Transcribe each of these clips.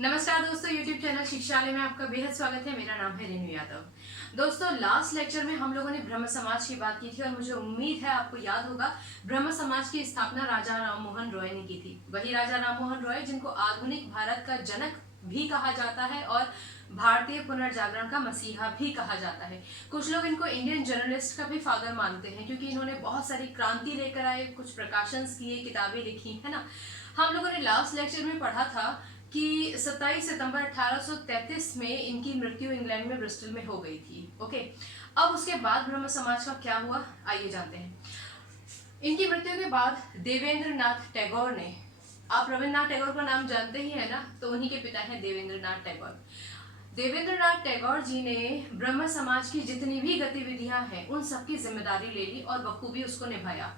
नमस्कार दोस्तों, YouTube channel शिक्षालय में आपका बेहद स्वागत है। मेरा नाम है रेणु यादव। दोस्तों, लास्ट लेक्चर में हम लोगों ने ब्रह्म समाज की बात की थी और मुझे उम्मीद है आपको याद होगा ब्रह्म समाज की स्थापना राजा राममोहन रॉय ने की थी। वही राजा राममोहन रॉय जिनको आधुनिक भारत का जनक भी कहा जाता है और भारतीय पुनर्जागरण का मसीहा भी कहा जाता है। कुछ लोग इनको इंडियन जर्नलिस्ट का भी फादर मानते हैं क्योंकि इन्होंने बहुत सारी क्रांति लेकर आए, कुछ प्रकाशन किए, किताबें लिखी, है ना। हम लोगों ने लास्ट लेक्चर में पढ़ा था कि 27 सितंबर 1833 में इनकी मृत्यु इंग्लैंड में ब्रिस्टल में हो गई थी। ओके, अब उसके बाद ब्रह्म समाज का क्या हुआ, आइए जानते हैं। इनकी मृत्यु के बाद देवेंद्र नाथ टैगोर ने, आप रविन्द्रनाथ टैगोर का नाम जानते ही है ना, तो उन्हीं के पिता हैं देवेंद्र नाथ टैगोर। देवेंद्र नाथ टैगोर जी ने ब्रह्म समाज की जितनी भी गतिविधियां हैं उन सबकी जिम्मेदारी ले ली और बखूबी उसको निभाया।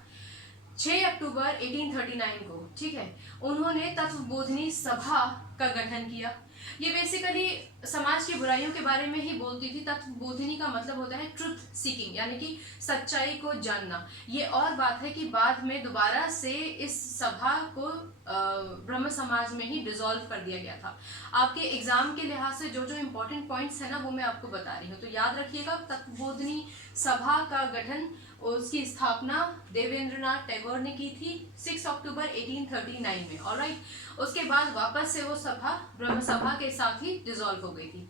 6 अक्टूबर 1839 को, ठीक है, उन्होंने तत्वबोधिनी सभा का गठन किया। ये बेसिकली समाज की बुराइयों के बारे में ही बोलती थी। तत्वबोधिनी का मतलब होता है ट्रुथ सीकिंग, यानी कि सच्चाई को जानना। ये और बात है कि बाद में दोबारा से इस सभा को ब्रह्म समाज में ही डिसॉल्व कर दिया गया था। आपके एग्जाम के लिहाज से जो जो इम्पोर्टेंट पॉइंट्स है ना वो मैं आपको बता रही हूँ, तो याद रखिएगा। तत्वबोधिनी सभा का गठन, उसकी स्थापना देवेंद्रनाथ टैगोर ने की थी 6 अक्टूबर 1839 में। ऑलराइट, उसके बाद वापस से वो सभा ब्रह्म सभा के साथ ही डिसॉल्व हो गई थी।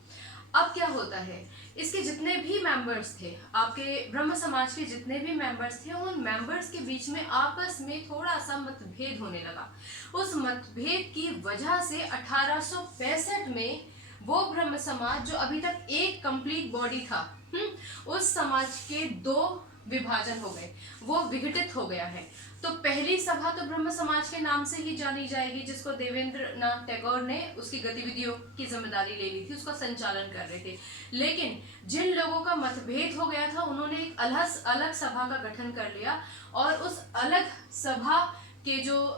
अब क्या होता है, इसके जितने भी मेंबर्स थे, आपके ब्रह्म समाज के जितने भी मेंबर्स थे, उन मेंबर्स के बीच में आपस में थोड़ा सा मतभेद होने लगा। उस मतभेद की वजह से 1865 में वो ब्रह्म समाज जो अभी तक एक कंप्लीट बॉडी था, उस समाज के दो विभाजन हो गए, वो विघटित हो गया है। तो पहली सभा तो ब्रह्म समाज के नाम से ही जानी जाएगी, जिसको देवेंद्र नाथ टैगोर ने उसकी गतिविधियों की जिम्मेदारी ले ली थी, उसका संचालन कर रहे थे। लेकिन जिन लोगों का मतभेद हो गया था उन्होंने एक अलग सभा का गठन कर लिया और उस अलग सभा के जो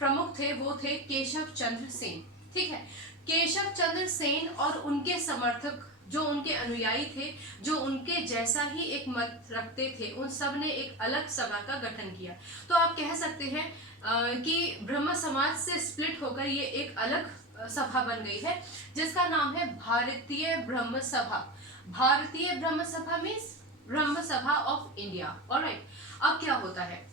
प्रमुख थे वो थे केशव चंद्र सेन। ठीक है, केशव चंद्र सेन और उनके समर्थक, जो उनके अनुयायी थे, जो उनके जैसा ही एक मत रखते थे, उन सब ने एक अलग सभा का गठन किया। तो आप कह सकते हैं कि ब्रह्म समाज से स्प्लिट होकर ये एक अलग सभा बन गई है जिसका नाम है भारतीय ब्रह्म सभा। भारतीय ब्रह्म सभा मीन्स ब्रह्म सभा ऑफ इंडिया। ऑलराइट, अब क्या होता है,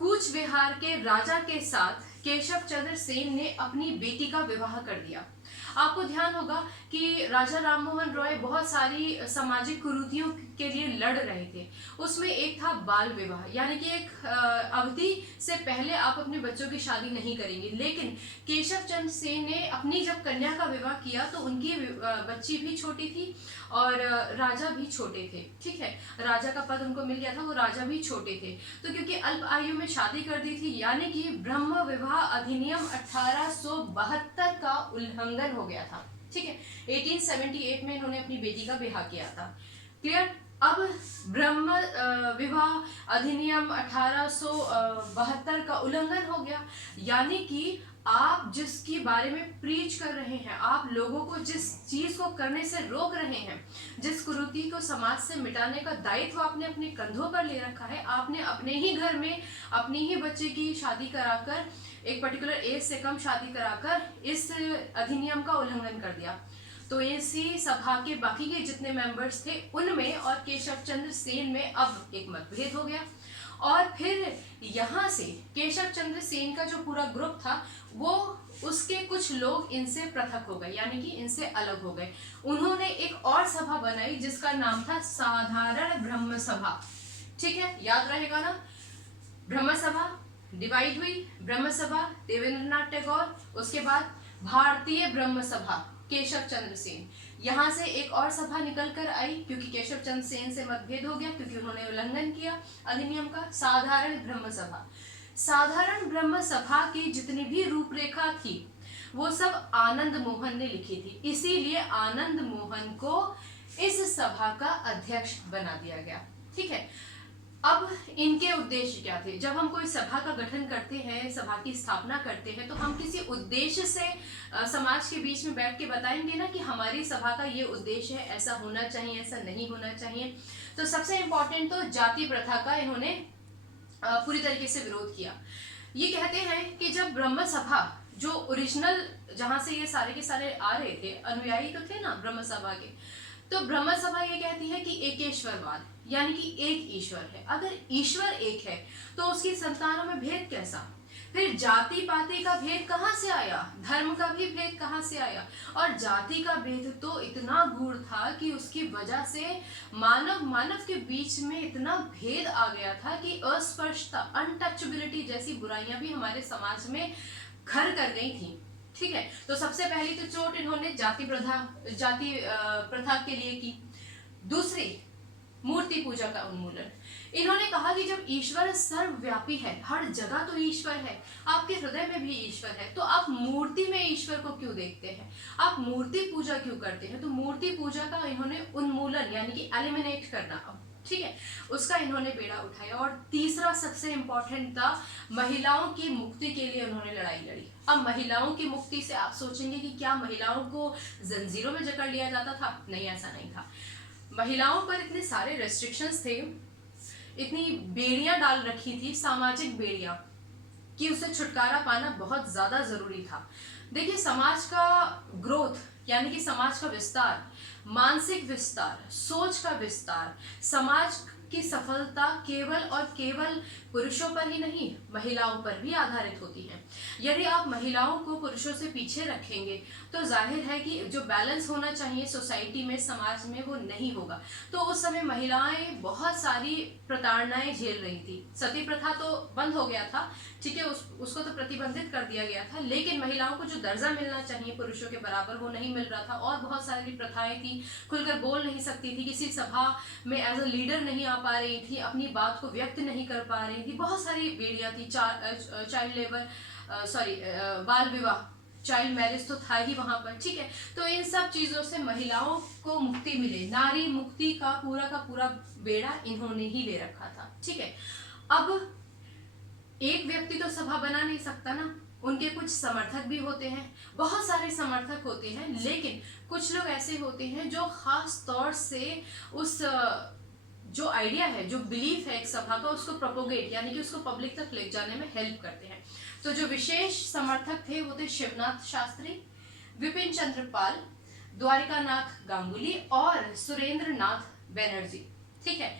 कूच बिहार के राजा के साथ केशव चंद्र सेन ने अपनी बेटी का विवाह कर दिया। आपको ध्यान होगा कि राजा राममोहन रॉय बहुत सारी सामाजिक कुरीतियों के लिए लड़ रहे थे। उसमें एक था बाल विवाह, यानी कि एक अवधि से पहले आप अपने बच्चों की शादी नहीं करेंगे। लेकिन केशव चंद्र सेन ने अपनी जब कन्या का विवाह किया तो उनकी बच्ची भी छोटी थी और राजा भी छोटे थे। ठीक है, राजा का पद उनको मिल गया था, वो राजा भी छोटे थे। तो क्योंकि अल्प आयु में शादी कर दी थी, यानी कि ब्रह्म विवाह अधिनियम 1872 का उल्लंघन हो गया था। ठीक है, 1878 में इन्होंने अपनी बेटी का ब्याह किया था। क्लियर। अब ब्रह्म विवाह अधिनियम 1872 का उल्लंघन हो गया, यानी कि आप जिसके बारे में प्रीच कर रहे हैं, आप लोगों को जिस चीज को करने से रोक रहे हैं, जिस कुरीति को समाज से मिटाने का दायित्व आपने अपने कंधों पर ले रखा है, आपने अपने ही घर में अपनी ही बच्चे की शादी कराकर, एक पर्टिकुलर एज से कम शादी कराकर इस अधिनियम का उल्लंघन कर दिया। तो इसी सभा के बाकी के जितने मेंबर्स थे उनमें और केशव चंद्र सेन में अब एक मतभेद हो गया और फिर यहाँ से केशव चंद्र सेन का जो पूरा ग्रुप था वो, उसके कुछ लोग इनसे पृथक हो गए, यानी कि इनसे अलग हो गए। उन्होंने एक और सभा बनाई जिसका नाम था साधारण ब्रह्म सभा। ठीक है, याद रहेगा ना, ब्रह्म सभा डिवाइड हुई, ब्रह्म सभा देवेंद्रनाथ टैगोर, उसके बाद भारतीय ब्रह्म सभा केशव चंद्र सेन। यहाँ से एक और सभा निकल कर आई क्योंकि केशव चंद्र सेन से मतभेद हो गया, क्योंकि उन्होंने उल्लंघन किया अधिनियम का, साधारण ब्रह्म सभा। साधारण ब्रह्म सभा की जितनी भी रूपरेखा थी वो सब आनंद मोहन ने लिखी थी, इसीलिए आनंद मोहन को इस सभा का अध्यक्ष बना दिया गया। ठीक है, अब इनके उद्देश्य क्या थे, जब हम कोई सभा का गठन करते हैं, सभा की स्थापना करते हैं, तो हम किसी उद्देश्य से समाज के बीच में बैठ के बताएंगे ना कि हमारी सभा का ये उद्देश्य है, ऐसा होना चाहिए, ऐसा नहीं होना चाहिए। तो सबसे इम्पोर्टेंट तो जाति प्रथा का इन्होंने पूरी तरीके से विरोध किया। ये कहते हैं कि जब ब्रह्म सभा जो ओरिजिनल जहां से ये सारे के सारे आ रहे थे, अनुयायी तो थे ना ब्रह्म सभा के, तो ब्रह्म सभा ये कहती है कि एकेश्वरवाद, यानी कि एक ईश्वर है। अगर ईश्वर एक है तो उसकी संतानों में भेद कैसा? फिर जाति पाति का भेद कहाँ से आया? धर्म का भी भेद कहाँ से आया? और जाति का भेद तो इतना गूढ़ था कि उसकी वजह से मानव मानव के बीच में इतना भेद आ गया था कि अस्पृश्यता, अनटचेबिलिटी जैसी बुराइयां भी हमारे समाज में घर कर गई थी। ठीक है, तो सबसे पहली तो चोट इन्होंने जाति प्रथा के लिए की। दूसरी, मूर्ति पूजा का उन्मूलन। इन्होंने कहा कि जब ईश्वर सर्वव्यापी है, हर जगह तो ईश्वर है, आपके हृदय में भी ईश्वर है, तो आप मूर्ति में ईश्वर को क्यों देखते हैं? आप मूर्ति पूजा क्यों करते हैं? तो मूर्ति पूजा का इन्होंने उन्मूलन यानी कि एलिमिनेट करना, ठीक है, उसका इन्होंने बेड़ा उठाया। और तीसरा सबसे इंपॉर्टेंट था, महिलाओं की मुक्ति के लिए उन्होंने लड़ाई लड़ी। अब महिलाओं की मुक्ति से आप सोचेंगे कि क्या महिलाओं को जंजीरों में जकड़ लिया जाता था? नहीं, ऐसा नहीं था। महिलाओं पर इतने सारे रेस्ट्रिक्शंस थे, इतनी बेड़ियां डाल रखी थी, सामाजिक बेड़ियां, कि उससे छुटकारा पाना बहुत ज्यादा जरूरी था। देखिए, समाज का ग्रोथ यानी कि समाज का विस्तार, मानसिक विस्तार, सोच का विस्तार, समाज की सफलता केवल और केवल पुरुषों पर ही नहीं, महिलाओं पर भी आधारित होती है। यदि आप महिलाओं को पुरुषों से पीछे रखेंगे तो जाहिर है कि जो बैलेंस होना चाहिए सोसाइटी में, समाज में, वो नहीं होगा। तो उस समय महिलाएं बहुत सारी प्रताड़नाएं झेल रही थी। सती प्रथा तो बंद हो गया था, ठीक है, उसको तो प्रतिबंधित कर दिया गया था, लेकिन महिलाओं को जो दर्जा मिलना चाहिए पुरुषों के बराबर वो नहीं मिल रहा था। और बहुत सारी प्रथाएं थी, खुलकर बोल नहीं सकती थी, किसी सभा में एज अ लीडर नहीं आ पा रही थी, अपनी बात को व्यक्त नहीं कर पा रही थी, बहुत सारी बेड़ियां थी। चाइल्ड लेबर, बाल विवाह, चाइल्ड मैरिज तो था ही वहां पर, ठीक है। तो इन सब चीजों से महिलाओं को मुक्ति मिले, नारी मुक्ति का पूरा बेड़ा इन्होंने ही ले रखा था, ठीक है। अब एक व्यक्ति तो सभा बना नहीं सकता ना, उनके कुछ समर्थक भी होते हैं, बहुत सारे समर्थक होते हैं, लेकिन कुछ लोग ऐसे होते हैं जो खास तौर से उस जो आइडिया है, जो बिलीफ है एक सभा का, उसको प्रोपोगेट यानी कि उसको पब्लिक तक ले जाने में हेल्प करते हैं। तो जो विशेष समर्थक थे वो थे शिवनाथ शास्त्री, विपिन चंद्र पाल, द्वारिकानाथ गांगुली और सुरेंद्र नाथ बैनर्जी, ठीक है।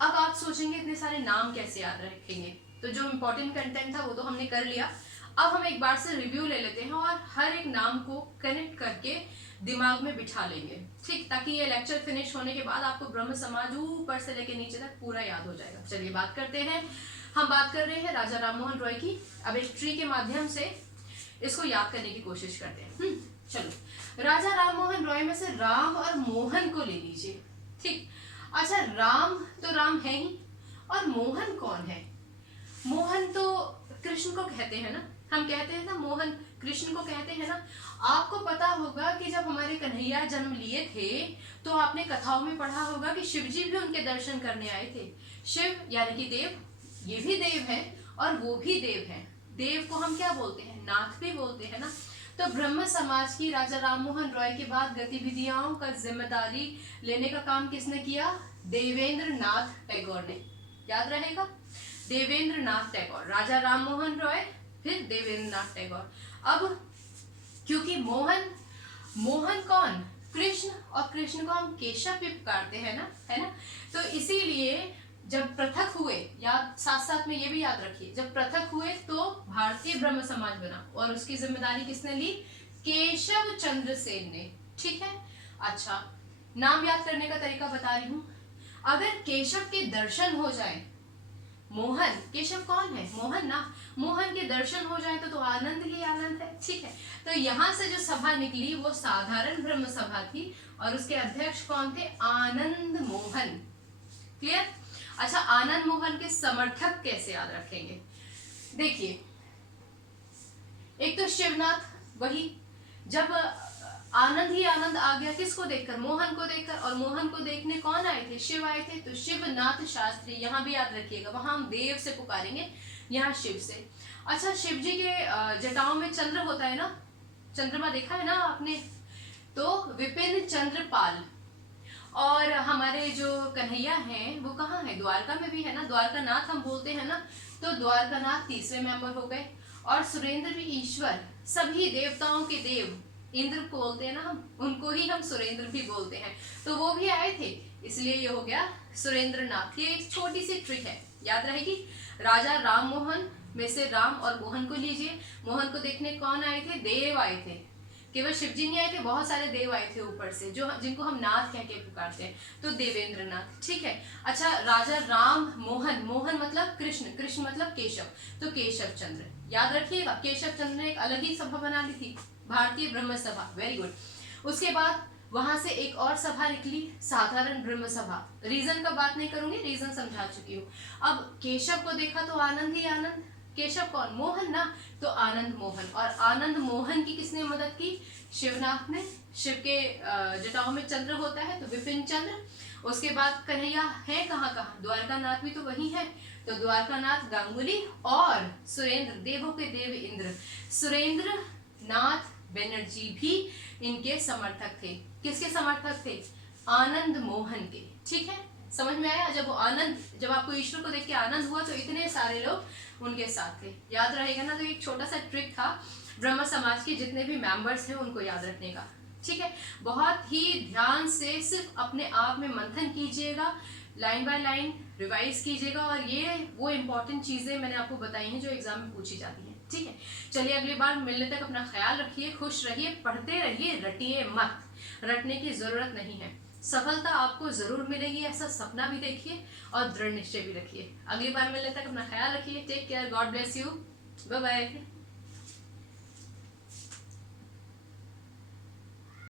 अब आप सोचेंगे इतने सारे नाम कैसे याद रखेंगे? तो जो इम्पोर्टेंट कंटेंट था वो तो हमने कर लिया। अब हम एक बार से रिव्यू ले लेते हैं और हर एक नाम को कनेक्ट करके दिमाग में बिठा लेंगे, ठीक, ताकि ये लेक्चर फिनिश होने के बाद आपको ब्रह्म समाज ऊपर से लेके नीचे तक पूरा याद हो जाएगा। चलिए बात करते हैं। हम बात कर रहे हैं राजा राममोहन रॉय की। अब एक ट्री के माध्यम से इसको याद करने की कोशिश करते हैं। चलो, राजा राममोहन रॉय में से राम और मोहन को ले लीजिए, ठीक। अच्छा, राम तो राम है ही, और मोहन कौन है? मोहन तो कृष्ण को कहते हैं ना, हम कहते हैं ना मोहन कृष्ण को कहते हैं ना। आपको पता होगा कि जब हमारे कन्हैया जन्म लिए थे तो आपने कथाओं में पढ़ा होगा कि शिव जी भी उनके दर्शन करने आए थे। शिव यानी कि देव, ये भी देव है और वो भी देव है। देव को हम क्या बोलते हैं? नाथ भी बोलते हैं ना। तो ब्रह्म समाज की राजा राममोहन रॉय के बाद गतिविधियों का जिम्मेदारी लेने का काम किसने किया? देवेंद्र नाथ टैगोर ने। याद रहेगा, देवेंद्र नाथ टैगोर, राजा राममोहन रॉय, फिर देवेंद्र नाथ टैगोर। अब क्योंकि मोहन कौन? कृष्ण, और कृष्ण को हम केशव भी पुकारते हैं ना, है ना। तो इसीलिए जब पृथक हुए, याद साथ साथ में ये भी याद रखिए, जब पृथक हुए तो भारतीय ब्रह्म समाज बना और उसकी जिम्मेदारी किसने ली? केशव चंद्र सेन ने, ठीक है। अच्छा, नाम याद करने का तरीका बता रही हूं। अगर केशव के दर्शन हो जाए, मोहन, केशव कौन है? मोहन ना, मोहन के दर्शन हो जाए तो आनंद ही आनंद है, ठीक है। तो यहाँ से जो सभा निकली वो साधारण ब्रह्म सभा थी और उसके अध्यक्ष कौन थे? आनंद मोहन। क्लियर? अच्छा, आनंद मोहन के समर्थक कैसे याद रखेंगे? देखिए, एक तो शिवनाथ, वही जब आनंद ही आनंद आ गया किसको देखकर? मोहन को देखकर। और मोहन को देखने कौन आए थे? शिव आए थे। तो शिवनाथ शास्त्री, यहाँ भी याद रखिएगा, वहां हम देव से पुकारेंगे, यहाँ शिव से। अच्छा, शिव जी के जटाओं में चंद्र होता है ना, चंद्रमा देखा है ना आपने? तो विपिन चंद्र पाल। और हमारे जो कन्हैया हैं वो कहाँ है? द्वारका में भी है ना, द्वारकानाथ हम बोलते हैं ना, तो द्वारकानाथ तीसरे मेंबर हो गए। और सुरेंद्र भी ईश्वर, सभी देवताओं के देव इंद्र को बोलते हैं ना हम, उनको ही हम सुरेंद्र भी बोलते हैं, तो वो भी आए थे, इसलिए ये हो गया सुरेंद्र नाथ। ये एक छोटी सी ट्रिक है, याद रहेगी। राजा राम मोहन में से राम और मोहन को लीजिए। मोहन को देखने कौन आए थे? देव आए थे, केवल शिवजी नहीं आए थे, बहुत सारे देव आए थे ऊपर से, जो जिनको हम नाथ कह के पुकारते हैं, तो देवेंद्र नाथ, ठीक है। अच्छा, राजा राम मोहन, मोहन मतलब कृष्ण, कृष्ण मतलब केशव, तो केशव चंद्र, याद रखिएगा। केशव चंद्र ने एक अलग ही सभा बना ली थी, भारतीय ब्रह्म सभा, वेरी गुड। उसके बाद वहां से एक और सभा निकली, साधारण ब्रह्म सभा। रीजन का बात नहीं करूंगी, रीजन समझा चुकी हूँ। अब केशव को देखा तो आनंद ही आनंद, केशव कौन? मोहन ना, तो आनंद मोहन। और आनंद मोहन की किसने मदद की? शिवनाथ ने। शिव के जटाओं में चंद्र होता है, तो विपिन चंद्र। उसके बाद कन्हैया है कहाँ कहाँ? द्वारकानाथ भी तो वही है, तो द्वारकानाथ गांगुली। और सुरेंद्र, देवों के देव इंद्र, सुरेंद्र नाथ बनर्जी भी इनके समर्थक थे। किसके समर्थक थे? आनंद मोहन के, ठीक है। समझ में आया? जब वो आनंद, जब आपको ईश्वर को देख के आनंद हुआ तो इतने सारे लोग उनके साथ थे, याद रहेगा ना। तो एक छोटा सा ट्रिक था ब्रह्म समाज के जितने भी मेंबर्स हैं उनको याद रखने का, ठीक है। बहुत ही ध्यान से सिर्फ अपने आप में मंथन कीजिएगा, लाइन बाय लाइन रिवाइज कीजिएगा, और ये वो इंपॉर्टेंट चीजें मैंने आपको बताई हैं जो एग्जाम में पूछी जाती हैं, ठीक है। चलिए अगली बार मिलने तक अपना ख्याल रखिए, खुश रहिए, पढ़ते रहिए, रटिए मत, रटने की जरूरत नहीं है। सफलता आपको जरूर मिलेगी, ऐसा सपना भी देखिए और दृढ़ निश्चय भी रखिए। अगली बार मिलने तक अपना ख्याल रखिए। Take care, God bless you, bye bye.